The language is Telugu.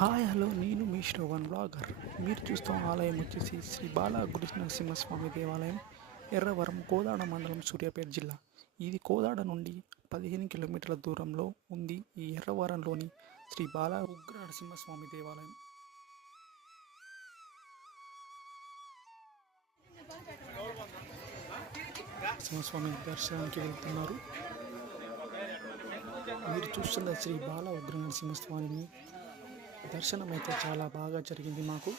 హాయ్ హలో నేను మీ శ్రవణ్ బ్లాగర్. మీరు చూస్తున్న ఆలయం వచ్చేసి శ్రీ బాలా గుడి నరసింహస్వామి దేవాలయం, ఎర్రవరం, కోదాడ మండలం, సూర్యాపేట జిల్లా. ఇది కోదాడ నుండి 15 కిలోమీటర్ల దూరంలో ఉంది. ఈ ఎర్రవరంలోని శ్రీ బాలా ఉగ్ర నరసింహస్వామి దేవాలయం. నరసింహస్వామి దర్శనానికి వెళ్తున్నారు. మీరు చూస్తున్న శ్రీ బాలా ఉగ్ర నరసింహస్వామిని దర్శనం అయితే చాలా బాగా జరిగింది మాకు.